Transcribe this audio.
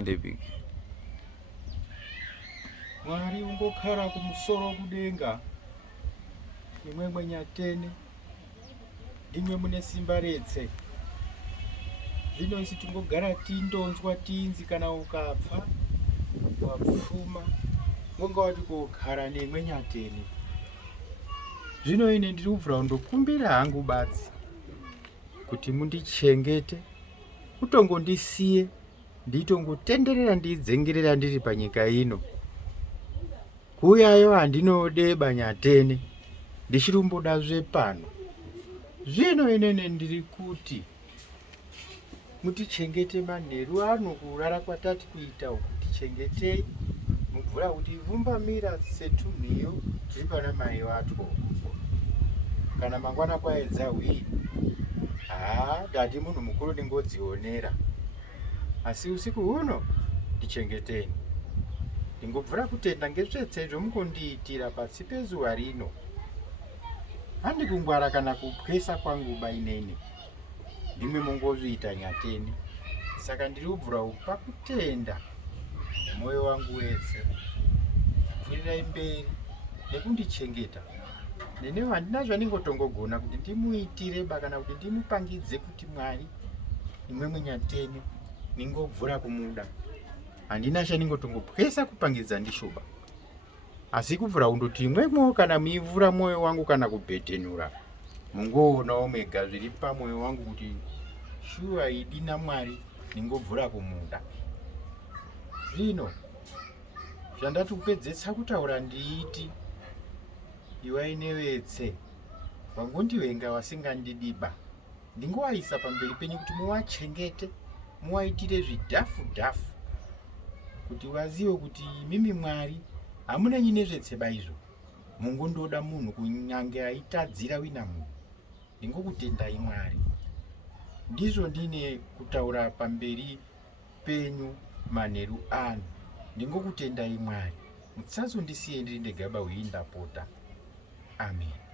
Ndepiki Mwari ungokhala kumusoro kudenga nimwe mwenyatene ndimwe mune simba retse. Zvino isi tingogara tindonzwa tinzi kana ukapfa wapfuma monga wati kogara nemwenyatene. Zvino ine ndiri kubvira kundokumbira hangu badzi kuti mundichengete, utongondisiye nditongotenderera ndidzengerera ndiri panyika ino. Kuuyayo handinode banyatene, ndichiri kumbodazve pano. Zvino inene ndiri kuti mutichengete manheru ano kurara kwatati kuita uku tichengetei. Mubvura kuti vumbamira setumhiyo tiri pana mai vatwo. Kana mangwana kwaedza hwii, dati munhu mukuru ndingodzionera. Asi usiku huno tichengeteni. Ndingobvura kutenda ngezvetse zvomukondiitira pasi pezuva rino. Handi kungwara kana kupwesa kwangu bainene, ndimwe mungozviita nyatene. Saka ndiri kubvura upa kutenda nemwoyo wangu wese. Bvirirai mberi nekundichengeta. Nenewo handina zvandingotongogona kuti ndimuitire kana kuti ndimupangidze kuti Mwari imwe mwenyatene ningobvura kumuda. Handina chandingotongopwesa kupangidza ndishoba. Asi kubvura kundoti imwemwo kana muivhura mwoyo wangu kana kubhetenura, mungoonawo mega zviri pamwoyo wangu kuti shuwa idi naMwari ningobvura kumuda. Zvino zvandati kupedzetsa kutaura ndiiti, iwai nevetse wangondivenga wasingandidiba, ndingowaisa pamberi penyu kuti muwachengete, muwaitire zvidhafu dhafu, kuti waziwe kuti mimi Mwari hamunenyi nezvetseba izvo. Mungondoda munhu kunyange aitadzira wina munhu. Ndingokutendai Mwari. Ndizvo ndine kutaura pamberi penyu manheru ano. Ndingokutendai Mwari. Musazondisiye ndiri ndegaba hwii ndapota. Amen.